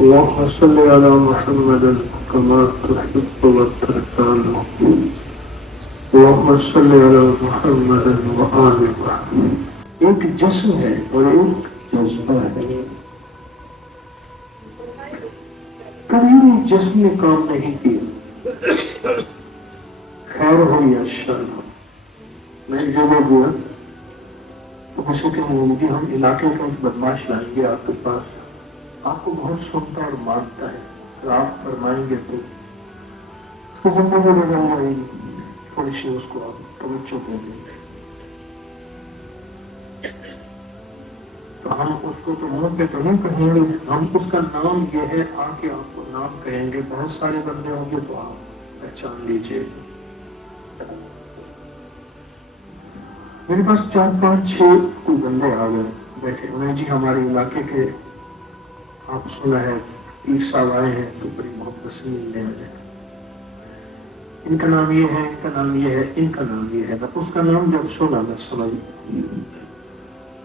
اللهم صل على محمد كما تحب وترضى. اللهم صل على محمد وآل محمد. ایک جسم ہے اور ایک جذبہ ہے. کبھی بھی جسم نے کام نہیں کیا، خیر ہو یا شر ہو. میں ایک جگہ گیا تو مجھ سے کہیں کہ ہم علاقے کا ایک بدماش لائیں گے آپ کے پاس، آپ کو بہت سنتا اور مانتا ہے، اگر آپ فرمائیں گے تو اس کو زندگی بدل جائے گی. تھوڑی سی اس کو آپ توجہ دے دیں گے تو ہم اس کو تو منہ پہ تو نہیں کہیں گے، ہم اس کا نام یہ ہے، آ کے آپ کو نام کہیں گے. بہت سارے بندے ہوں گے تو آپ پہچان لیجیے. میرے پاس 4 5 6 کوئی بندے آ گئے بیٹھے ہوئے. جی ہمارے علاقے کے آپ سنا ہے پیر صاحب آئے ہیں تو بڑی محبت سے ملنے والے. ان کا نام یہ ہے، ان کا نام یہ ہے، ان کا نام یہ ہے. اس کا نام جب سنا میں سمجھ،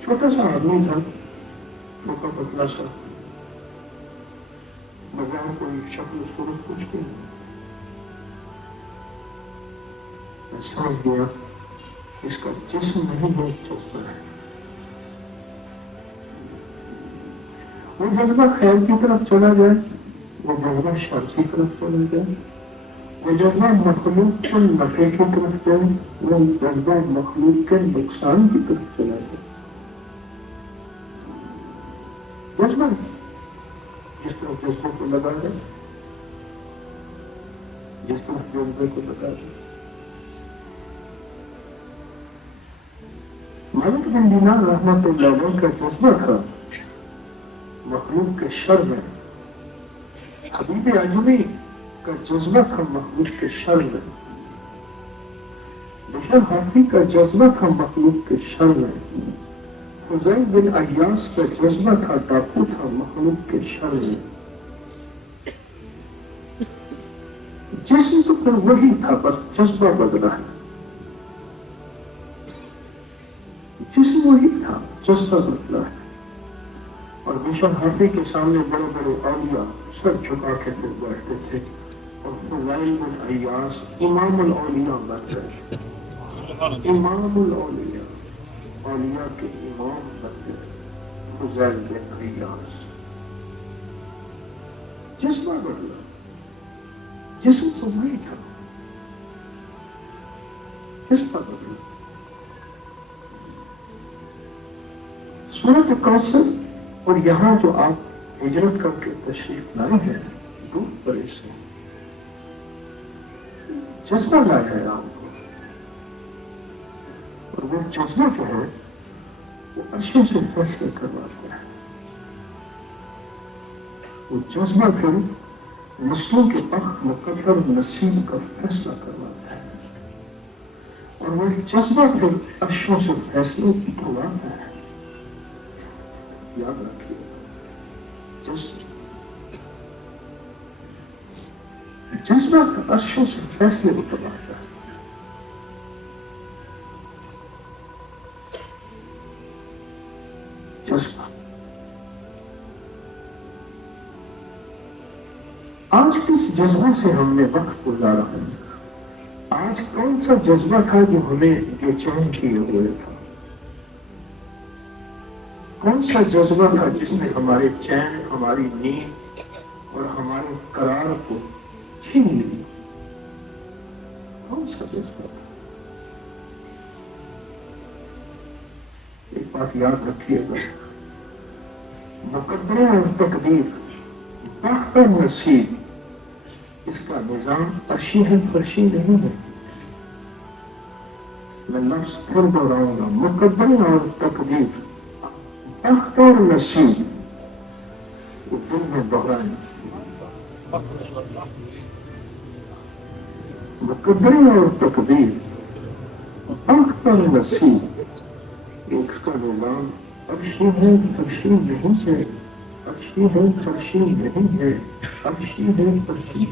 چھوٹا سا آدمی تھا، چھوٹا پتلا سا، بغیر کوئی شکل صورت کچھ بھی. میں سمجھ گیا اس کا جسم نہیں ہے، جذبہ ہے. وہ جذبہ خیر کی طرف چلا جائے، وہ جذبہ شر کی طرف چلا جائے، وہ جذبہ مخلوق کے نفع کی طرف جائے، وہ جذبہ مخلوق کے نقصان کی طرف چلا جائے. جذبہ جس طرح جذبے کو لگا جائے، جس طرح جذبے کو لگا جائے. مالک بن دینار رحمۃ اللہ علیہ کا جذبہ تھا مخلوق کے شر میں. حبیب اجمی کا جذبہ تھا مخلوق کے شر میں. بشر حافی کا جذبہ تھا مخلوق کے شر میں. فضیل بن عیاض کا جذبہ تھا، ڈاکو تھا مخلوق کے شر میں. جسم تو پھر وہی تھا، بس جذبہ بدلا ہے. جسم وہی تھا، جذبہ بدلا ہے. اور بشر حافی کے سامنے بڑے بڑے اولیاء سر جھکا کے پھر بیٹھتے تھے، اور فضیل بن عیاض امام الاولیاء بن گئے. امام الاولیاء، اولیاء کے امام بن گئے فضیل بن عیاض. جذبہ بدلا، جسم تو وہی تھا، جذبہ بدلا. سورۃ کوثر اور یہاں جو آپ ہجرت کر کے تشریف لائے ہیں دور پرے سے، جذبہ لایا ہے آپ کو. اور وہ جذبہ جو ہے وہ عرشوں سے فیصلے کرواتا ہے. وہ جذبہ پھر نسلوں کے وقت مقدر نصیب کا فیصلہ کرواتا ہے. اور وہ جذبہ پھر عرشوں سے فیصلے کرواتا ہے. یاد رکھیے جذبہ کا عرشوں سے فیصلے کرواتا ہے. جذبہ آج کس جذبے سے ہم نے وقت گزارا ہے؟ آج کون سا جذبہ تھا جو ہمیں بے چین کیے ہوئے تھا؟ کون سا جذبہ تھا جس نے ہمارے چین، ہماری نیند اور ہمارے قرار کو چھین لی؟ کون سا جذبہ تھا؟ ایک بات یاد رکھیے گا، مقدر اور تقدیر، بخت اور نصیب، اس کا نظام عرشی ہے، فرشی نہیں ہے. میں لفظ پھر دوہراؤں گا، مقدر اور تقدیر، بخت اور نصیب، وہ دل میں دوہرائیں. مقدر اور تقدیر، بخت اور نصیب، ایک کا نظام عرشی ہے، فرشی نہیں ہے. عرشی ہے، فرشی نہیں ہے. عرشی ہے، فرشی.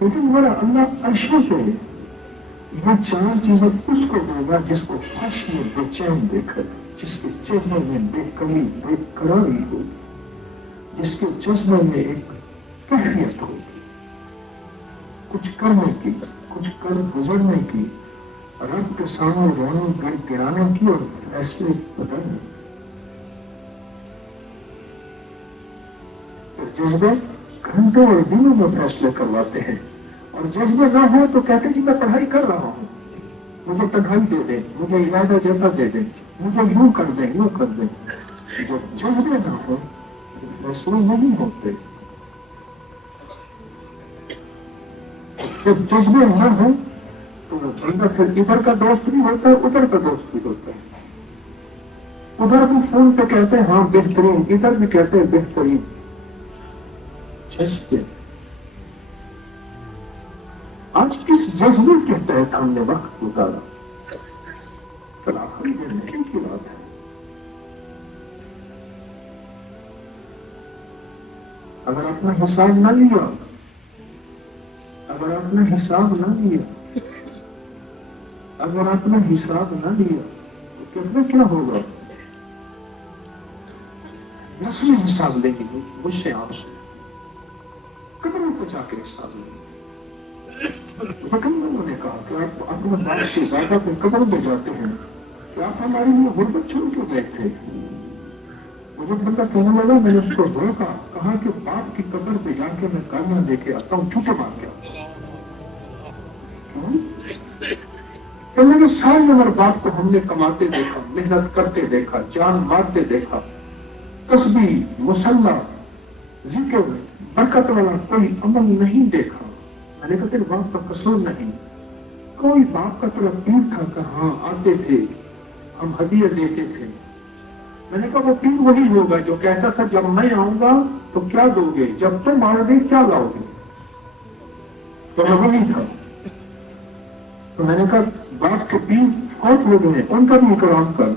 لیکن میرا اللہ عرشی پہ یہ 4 چیزیں اس کو دے گا جس کو فرش میں بے چین دیکھے. جس کے جذبے میں بے کمی بے قراری ہو، جس کے جذبے میں ایک کیفیت ہوگی کچھ کرنے کی، کچھ کر گزرنے کی، رب کے سامنے رونے گڑ گڑانے کی اور فیصلے بدلنے کی۔ جذبے گھنٹوں اور دنوں میں فیصلے کرواتے ہیں، اور جذبے نہ ہو تو کہتے جی میں پڑھائی کر رہا ہوں، مجھے تنہائی دے دیں، مجھے ارادہ جیسا دے دیں، مجھے یوں کر دیں یوں کر دیں۔ جب جذبے نہ ہو تو فیصلے نہیں ہوتے۔ جب جذبے نہ ہو تو بندہ پھر ادھر کا دوست بھی ہوتا ہے، ادھر کا دوست بھی ہوتا ہے، ادھر بھی فون پہ کہتے ہیں ہاں بہترین، ادھر بھی کہتے ہیں بہترین۔ جذبے آج کس جذبے کے تحت ہم نے وقت گزارا؟ کل آخری دن کی بات ہے۔ اگر اپنا حساب نہ لیا، اگر اپنا حساب نہ لیا، اگر اپنا حساب نہ لیا تو کتنا کیا ہوگا؟ نسل حساب لیں گے مجھ سے آپ سے، قبروں پہ جا کے حساب لیں گے۔ انہوں نے کہا کہ آپ اپنے باپ سے زیادہ پہ قبر میں جاتے ہیں کہ آپ ہمارے لیے غربت چھوڑ کیوں گئے تھے؟ مجھے بندہ کہنے لگا، میں نے اس کو روکا، کہا کہ باپ کی قبر پہ جا کے میں گالیاں دے کے آتا ہوں، چھوٹے مار کے آتا ہوں۔ کہنے لگے ساری عمر باپ کو ہم نے کماتے دیکھا، محنت کرتے دیکھا، جان مارتے دیکھا، تسبیح مصلی ذکر برکت والا کوئی عمل نہیں دیکھا۔ میں نے کہا تیرے باپ کا قصور نہیں، کوئی باپ کا تیرا پیر تھا کہ ہاں آتے تھے ہم ہدیہ دیتے تھے۔ میں نے کہا وہ پیر وہی ہوگا جو کہتا تھا جب میں آؤں گا تو کیا دو گے، جب تم آؤ گے کیا لاؤ گے، تو میں وہی تھا۔ تو میں نے کہا باپ کے پیر فوت ہو گئے، ان کا بھی اکرام کر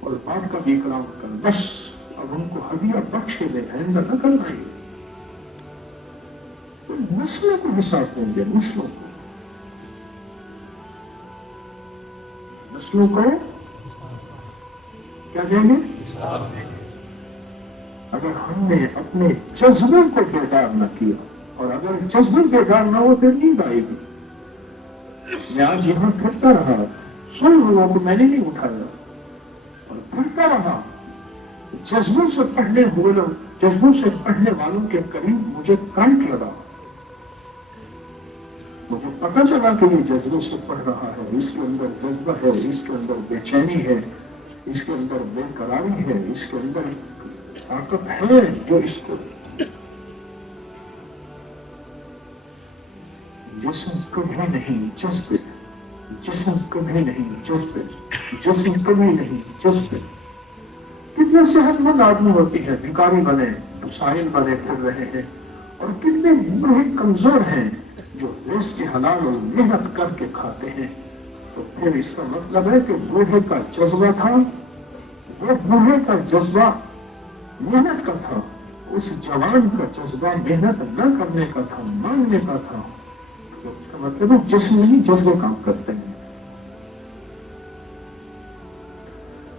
اور باپ کا بھی اکرام کر، بس اب ان کو ہدیہ بخش کے دے، آئندہ نہ کرنا ہی۔ نسلوں کو حساب دیں گے، نسلوں کو، نسلوں کو کیا دیں گے؟ اگر ہم نے اپنے جذبے کو بیدار نہ کیا، اور اگر جذبے بیدار نہ ہو پھر نیند آئے گی۔ میں آج یہاں پھرتا رہا، سن لوگوں کو میں نے نہیں اٹھایا، اور پھرتا رہا، جذبوں سے پڑھنے والوں کے قریب مجھے کرنٹ لگا، مجھے پتا چلا کہ یہ جذبے سے پڑھ رہا ہے، اس کے اندر جذبہ ہے، اس کے اندر بے چینی ہے، اس کے اندر بے قراری ہے، اس کے اندر طاقت ہے جو اس کو جسم کبھی نہیں جذبے، جسم کبھی نہیں جذبے، جسم کبھی نہیں جذبے۔ کتنے صحت مند آدمی ہوتی ہیں، بھکاری بنے تو ساحل بنے پھر رہے ہیں، اور کتنے بوڑھے کمزور ہیں جو رزق کے حلال اور محنت کر کے کھاتے ہیں۔ تو پھر اس کا مطلب ہے کہ بوڑھے کا جذبہ تھا، وہ بوڑھے کا جذبہ محنت کا تھا، اس جوان کا جذبہ محنت نہ کرنے کا تھا، مانگنے کا تھا۔ تو اس کا مطلب ہے جسم نہیں جذبے کام کرتے ہیں۔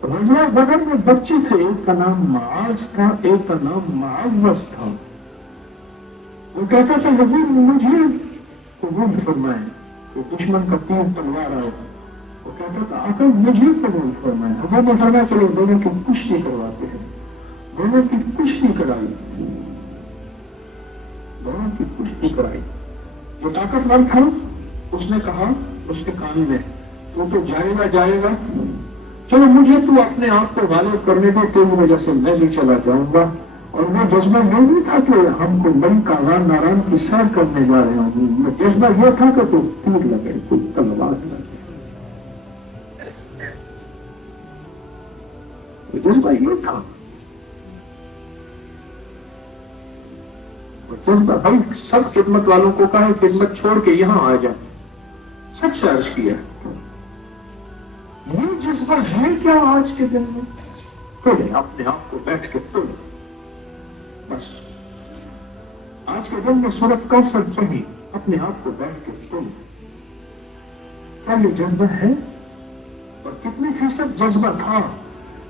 رضوہ بغل میں بچے تھے، ایک کا نام معاذ تھا، ایک کا نام معوذ تھا۔ وہ کہتا تھا حضور مجھے قبول فرمائیں، کہ دشمن کا تیر تلوار آئے، وہ کہتا تھا آقا مجھے قبول فرمائیں۔ حضور نے فرمایا چلو دونوں کی کشتی کرواتے ہیں، دونوں کی کشتی کرائی، دونوں کی کشتی کرائی۔ جو طاقتور تھا اس نے کہا اس کے کان میں تو جائے گا، چلو مجھے تو اپنے آپ کو غالب کرنے دو، تیری وجہ سے میں بھی چلا جاؤں گا۔ اور وہ جذبہ یہ نہیں تھا کہ ہم کو بڑی کاغان ناران کی سیر کرنے جا رہے ہوں، جذبہ یہ تھا کہ کوئی تیر لگے، کوئی تلوار لگے، جذبہ یہ تھا۔ جذبہ بھائی سب خدمت والوں کو کہا ہے خدمت چھوڑ کے یہاں آ جائیں، سب سے عرض کیا یہ جذبہ ہے کیا آج کے دن میں؟ پھر اپنے آپ کو بیٹھ کے پھر بس آج کے دن میں سورۃ کوثر پڑھی، اپنے آپ کو بیٹھ کے سن، کیا یہ جذبہ ہے؟ اور کتنے فیصد جذبہ تھا؟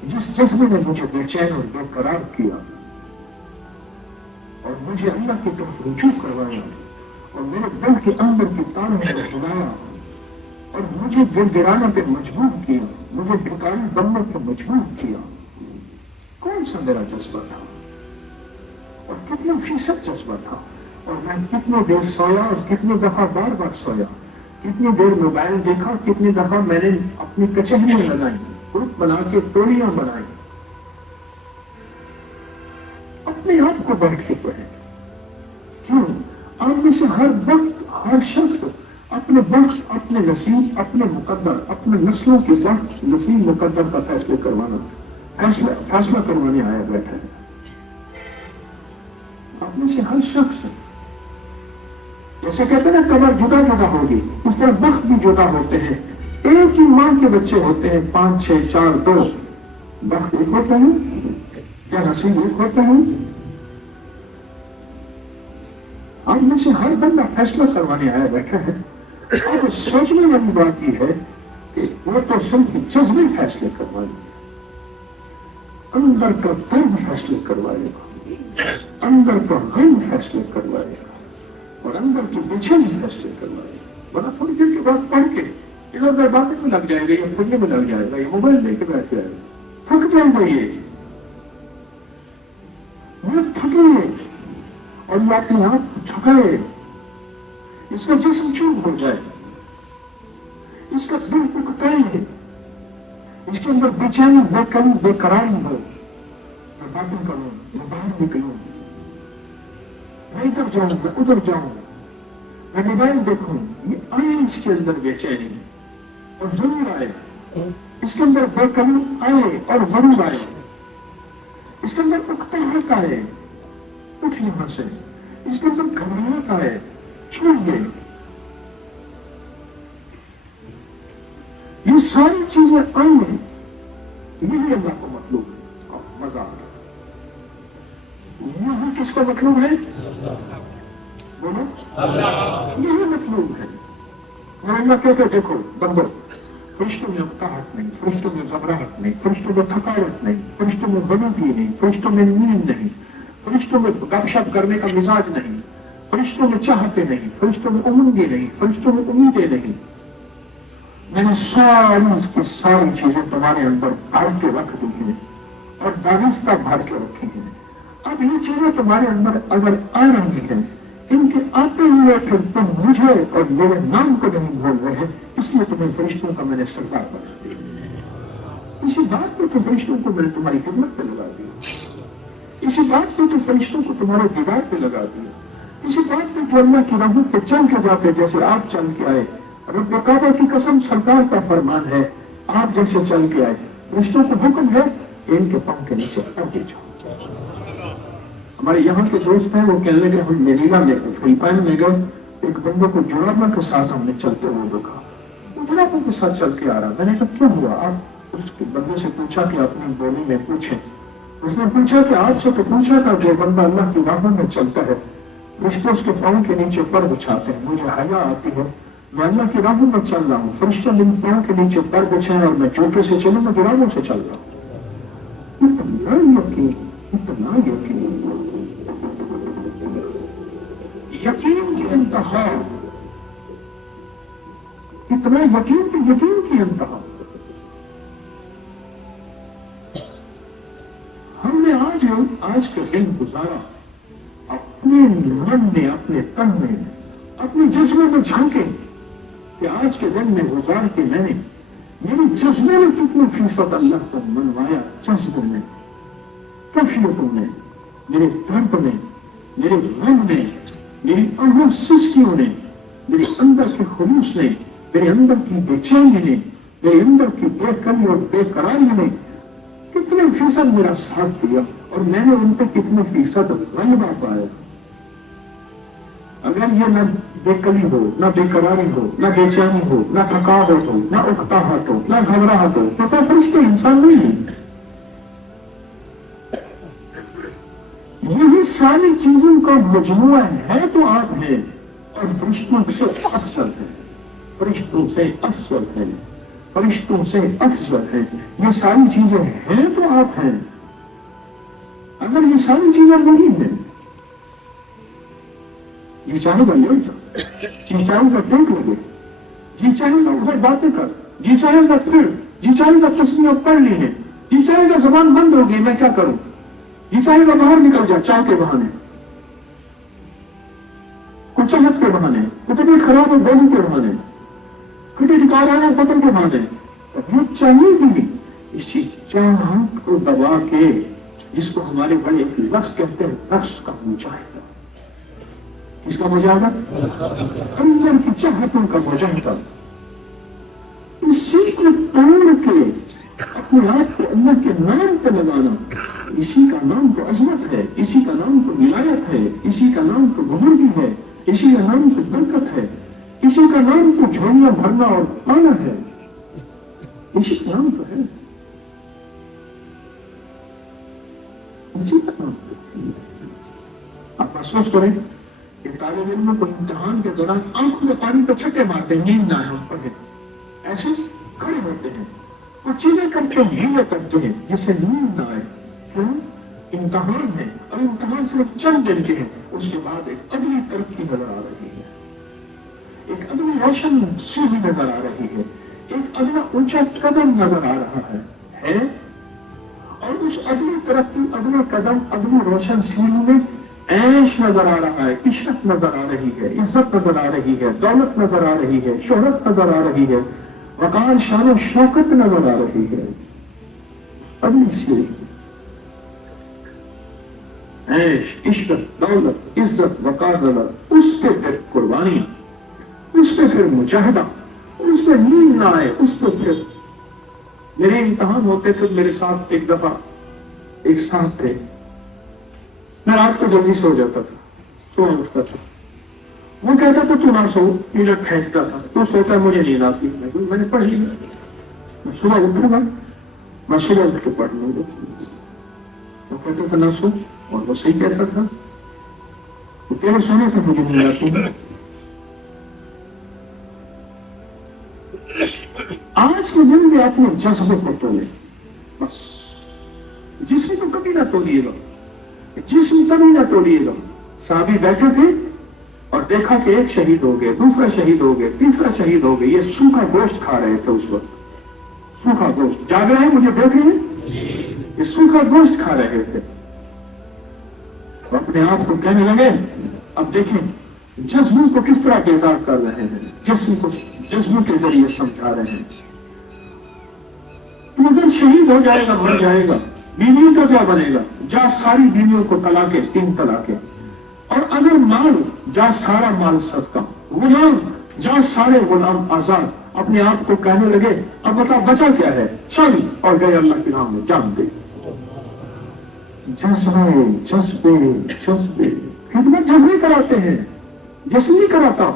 جس جذبے نے مجھے بے چین اور بے قرار کیا اور مجھے اللہ کی طرف رجوع کروایا اور میرے دل کے اندر کی تاروں کو ہلایا اور مجھے گر گرانے پہ مجبور کیا، مجھے بھکاری بننے پہ مجبور کیا، کون سا میرا جذبہ تھا اور کتنے فیصد جذبہ تھا؟ اور میں کتنی دیر سویا اور کتنی دفعہ بار بار سویا، کتنی دیر موبائل دیکھا، کتنی دفعہ میں نے اپنی کچہریاں لگائی، گروپ بنا کے ٹولیاں بنائی، اپنے آپ کو بیٹھ کے پڑھے. کیوں؟ آپ میں سے ہر وقت ہر شخص اپنے وقت، اپنے نصیب، اپنے مقدر، اپنے نسلوں کے وقت نصیب مقدر کا فیصلہ کروانے آیا بیٹھا ہے. آپ میں سے ہر شخص، جیسے کہتے ہیں نا قبر جدا جدا ہوگی، اس طرح وقت بھی جدا ہوتے ہیں. ایک ہی ماں کے بچے ہوتے ہیں، 5 6 4 2، وقت ایک ہوتا ہے کیا نصیب ایک ہوتا ہے؟ آپ میں سے ہر بندہ فیصلہ کروانے آیا بیٹھا ہے. اور سوچنے والی بات یہ ہے کہ وہ تو صرف جذبے فیصلے کروائے گا، اندر کا درد فیصلے کروائے گا، اندر کا غم فیصلے کروائے گا اور اندر کی بے چینی فیصلے کروائے گا. ورنہ تھوڑی دیر کے بعد پڑھ کے ادھر ادھر باتیں میں لگ جائے گا، یا پڑھنے میں لگ جائے گا، یا موبائل لے کے بیٹھ جائے گا، تھک جائے گا. یہ تھکے اور یہ اپنے آپ کو تھکائے، اس کا جسم چوب ہو جائے، اس کا دل اکتائے، اس کے اندر بے چینی، بے قراری، بے قراری ہو. میں باتیں کروں، میں باہر نکلوں، میں ادھر جاؤں، میں ادھر جاؤں، میں موبائل دیکھوں، یہ آئے اس کے اندر بے چینی اور ضرور آئے، اس کے اندر بے قراری آئے اور ضرور آئے، اس کے اندر اکتاہٹ آئے، اٹھ یہاں سے، اس کے اندر گھبراہٹ آئے، چھوڑ دے. یہ ساری چیزیں آئی ہیں، یہی اللہ کو مطلوب ہے. مزہ آ گیا. یہاں کس کا مطلوب ہے؟ بولو، یہی مطلوب ہے. اور اللہ کہتے دیکھو بندو، فرشتوں میں اکتاہٹ نہیں، فرشتوں میں گھبراہٹ نہیں، فرشتوں میں تھکاوٹ نہیں، فرشتوں میں بلندی نہیں، فرشتوں میں نیند نہیں، فرشتوں میں گپ شپ کرنے کا مزاج نہیں، فرشتوں میں چاہتے نہیں، فرشتوں میں امنگیں نہیں، فرشتوں میں امیدیں نہیں. میں نے ساری چیزیں تمہارے اندر بھر کے رکھ دی ہیں اور دانستہ بھر کے رکھی ہیں. اب یہ چیزیں تمہارے اندر اگر آ رہی ہیں، ان کے آتے ہوئے پھر تم مجھے اور میرے نام کو نہیں بھول رہے، اس لیے تمہیں فرشتوں کا میں نے سردار بنا دیا. اسی بات پہ تو فرشتوں کو میں نے تمہاری خدمت پہ لگا دیا، اسی بات پہ تو فرشتوں کو تمہارے دیدار پہ لگا دیا، اسی بات پہ جو اللہ کی راہوں پہ چل کے جاتے جیسے آپ چل کے آئے. رب کعبہ کی قسم، سرکار کا فرمان ہے، آپ جیسے چل کے آئے، فرشتوں کو حکم ہے کہ ان کے پاؤں کے نیچے اتر جاؤ. ہمارے یہاں کے دوست ہیں، وہ کہنے لگے ہم منیلا میں فلپائن میں گئے، ایک بندے کو جرابوں کے ساتھ ہم نے چلتے ہوئے دیکھا، وہ جرابوں کے ساتھ چل کے آ رہا. میں نے کہا کیوں ہوا؟ آپ اس بندے سے پوچھا کہ اپنی بولی میں پوچھیں. اس نے پوچھا کہ آپ سے تو پوچھا تھا، جو بندہ اللہ کی راہوں میں چلتا ہے فرشتے اس کے پاؤں کے نیچے پر بچھاتے ہیں. مجھے حیا آتی ہے، میں اللہ کی راہوں میں چل رہا ہوں، فرشتے میرے پاؤں کے نیچے پر بچھائے اور میں جوتے سے چلوں، میں جرابوں سے چل رہا ہوں. اتنا یقین، اتنا یقین، یقین کی انتہا، اتنا یقین کہ یقین کی انتہا. ہم نے آج کا دن گزارا اپنے من میں، اپنے تن میں، اپنے جذبے میں جھانکے کہ آج کے دن میں گزار کے میں نے میری جذبے میں کتنے فیصد اللہ کو منوایا. جذبے میں، کیفیتوں میں، میرے درد میں، میرے غم میں، میری آنکھوں سسکیوں نے، میرے اندر کے خلوص نے، میرے اندر کی بے چینی نے، میرے اندر کی بے قراری اور بے قراری نے کتنے فیصد میرا ساتھ دیا اور میں نے ان پہ کتنے فیصد غلبہ پایا. اگر یہ نہ بے قلی ہو، نہ بے قراری ہو، نہ بے چینی ہو، نہ تھکاوٹ ہو، نہ اکتاہٹ ہو، نہ گھبراہٹ ہو، تو فرشتے انسان نہیں ہیں. یہی ساری چیزوں کا مجموعہ ہے تو آپ ہیں، اور فرشتوں سے افضل ہے، فرشتوں سے افضل ہے. فرشتوں سے افضل ہے. یہ ساری چیزیں ہیں تو آپ ہیں. اگر یہ ساری چیزیں نہیں ہیں، جی چاہے گا لے جا، جی چاہے گا ٹیک لگے، جی چاہے گا ادھر باتیں کر، جی چاہے گا پھر، جی چاہے گا تسبیح پڑھ لی ہے، جی چاہے گا زبان بند ہوگی میں کیا کروں، جی چاہے گا باہر نکل جا چاہ کے بہانے، کچھ چاہت کے بہانے، کچھ طبیعت خراب ہو بولوں کے بہانے، کچھ ریکارڈ آیا بدل کے بہانے. وہ چاہیے بھی اسی چاہت کو دبا کے، جس کو ہمارے بڑے ایک لفظ کہتے ہیں نفس کا مجاہدہ. اس کا مجاہدہ اندر کی چاہتوں کا مجاہدہ. اسی کو توڑ کے اپنے آپ کو اللہ کے نام پہ لگانا، اسی کا نام تو عظمت ہے، اسی کا نام تو ولایت ہے، اسی کا نام تو بزرگی ہے، اسی کا نام تو برکت ہے، اسی کا نام تو جھولیاں بھرنا اور پانا ہے، اسی کا نام تو ہے، اسی کا نام تو ہے. آپ محسوس کریں کہ طالب علم کو امتحان کے دوران آنکھوں میں پانی پہ چھٹے مارتے ہیں، نیند نہ آئے ہم پڑھے، ایسے کھڑے ہوتے ہیں، کچھ چیزیں کرتے ہیں، ہیلے کرتے ہیں جس سے نیند نہ آئے. کیوں؟ امتحان ہے، اور امتحان صرف چند دن کے ہیں. اس کے بعد ایک اگلی ترقی نظر آ رہی ہے، ایک اگلی روشن سیڑھی نظر آ رہی ہے، ایک اگلا اونچا قدم نظر آ رہا ہے. اور اس اگلی ترقی، اگلا قدم، اگلی روشن سیڑھی میں عیش نظر آ رہا ہے، عشرت نظر آ رہی ہے، عزت نظر آ رہی ہے، دولت نظر آ رہی ہے، شہرت نظر آ رہی ہے، وقار، شان و شوکت نظر آ رہی ہے. اگلی سیڑھی عیش، عشرت، دولت، عزت، وقار نظر، اس پہ پھر قربانیاں، اس پہ پھر مجاہدہ، اس پہ نیند نہ آئے، اس پہ پھر. میرے امتحان ہوتے تھے میرے ساتھ ایک دفعہ ایک ساتھ تھے، میں رات کو جلدی سو جاتا تھا، سو اٹھتا تھا، وہ کہتا تھا تو نہ سو، مجھے کھینچتا تھا، تو سوتا ہے مجھے نیند آتی. میں نے پڑھ لی، میں صبح اٹھوں گا، میں صبح اٹھ کے پڑھ لوں گا. وہ کہتا تھا نہ سو، اور وہ صحیح کہتا تھا. وہ تیرے سونے سے مجھے نیند آتی ہے. آج کے دن میں اپنے جذبے کو تولے، بس. جسم کو کبھی نہ توڑیے گا، جسم کبھی نہ توڑیے گا. صحابی بیٹھے تھے اور دیکھا کہ ایک شہید ہو گئے، دوسرا شہید ہو گئے، تیسرا شہید ہو گئے. یہ سوکھا گوشت کھا رہے تھے اس وقت، سوکھا گوشت. جاگ رہے ہیں؟ مجھے دیکھ رہے ہیں؟ یہ سوکھا گوشت کھا رہے تھے. اپنے آپ کو کہنے لگے اب دیکھیں جذبوں کو کس طرح بیدار کر رہے ہیں، جسم کو جذبوں کے ذریعے سمجھا رہے ہیں. تو اگر شہید ہو جائے گا، مر جائے گا، بیویوں کا کیا بنے گا؟ جا ساری بیویوں کو طلاقیں، 3 طلاقیں. اور اگر مال، جا سارا مال صدقہ. غلام، جا سارے غلام آزاد. اپنے آپ کو کہنے لگے اب بتا بچا کیا ہے، چل. اور گئے اللہ کے نام میں جان دے. جذبے جذبے جذبے، خدمت جذبے کراتے ہیں، جسم نہیں کراتا.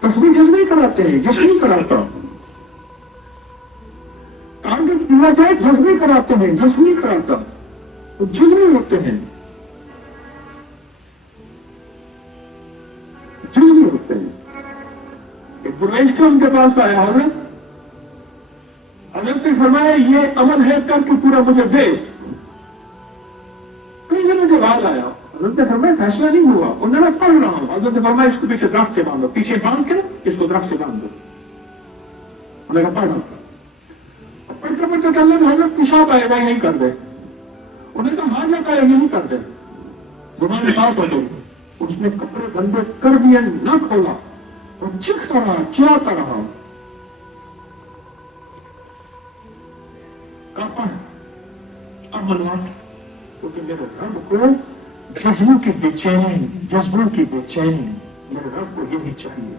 تصویر جذبے کراتے ہیں، جسم نہیں کراتا. آگے دیا جائے جذبے کراتے ہیں، جسم نہیں کراتا. وہ جذبے ہوتے ہیں، جذبے ہوتے ہیں. ایک برائش تھا ان کے پاس آیا، حضرت نے فرمایا یہ عمل ہے کر کے پورا مجھے دے. کئی دنوں کے بعد آیا، حضرت نے فرمایا فیصلہ نہیں ہوا. انہوں نے پڑھ رہا ہوں. حضرت نے فرمایا اس کو پیچھے درخت سے باندھو، پیچھے باندھ کے اس کو درخت سے باندھ دو. انہوں نے پڑھ رہا، پڑھتے پڑھتے کہ اللہ حضرت پیشاب آئے گا یہی کر دے. انہیں کہا حاجت آئے یہی کر دے. زبان صاف ہو گئی. اس نے کپڑے بندے کر دیے، نہ کھولا، وہ چیختا رہا، چلاتا رہا. کیونکہ میرے رب کو جذبوں کی بے چینی، جذبوں کی بے چینی، میرے رب کو یہی چاہیے.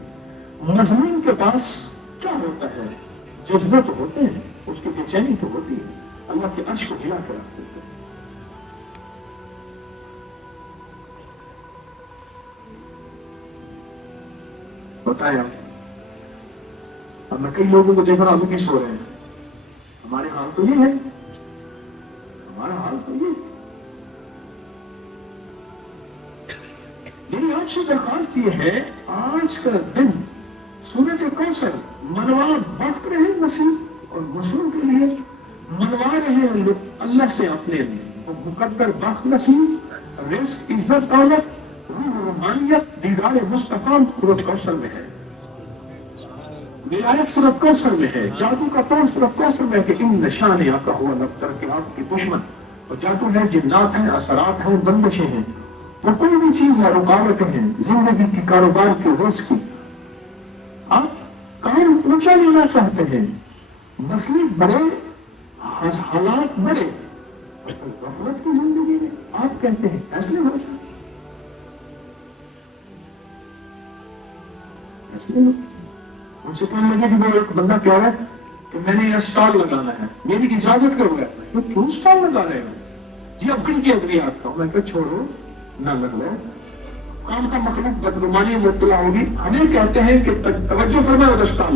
مظلوم کے پاس کیا ہوتا ہے؟ جذبے تو ہوتے ہیں، اس کی بے چینی تو ہوتی ہے. اللہ کے عرش کو ہلا کے رکھ دیتے ہیں. بتایا اب میں کئی لوگوں کو دیکھ رہا ہوں ابھی بھی سو رہے ہیں. ہمارے حال تو یہ ہے، ہمارا حال تو یہ. میری آپ سے درخواست یہ ہے، آج کا دن سورۃ کوثر منوا بخت رہے مسیح اور مسلم کے لیے منوا رہے ہیں اللہ سے اپنے لیے مقدر بخت نصیب رزق عزت دولت روح روحانیت دیدار مصطفیٰ سورۃ کوثر میں ہے ولایت سورۃ کوثر میں ہے جادو کا طور سورۃ کوثر میں ہے کہ ان نشانیاں کا ہوا لفتر کے آپ کی دشمن اور جادو ہے جنات ہیں اثرات ہیں بندشیں ہیں وہ کوئی بھی چیز ہے رکاوٹیں ہیں زندگی کی کاروبار کی رزق کی آپ کام اونچا لینا چاہتے ہیں مسئلے بڑے حالات بڑے غفلت کی زندگی میں آپ کہتے ہیں فیصلے ہو جائیں فیصلے ان سے کہنے لگے کہ وہ ایک بندہ کہہ رہا ہے کہ میں نے یہ اسٹال لگانا ہے میری اجازت کرو گا میں کیوں اسٹال لگا رہے ہو جی اب کی ادویات کا میں کہ چھوڑو نہ لگو کام کا مخلوق بدگمانی مبتلا ہوگی ہمیں کہتے ہیں کہ توجہ فرمائے اور اسٹال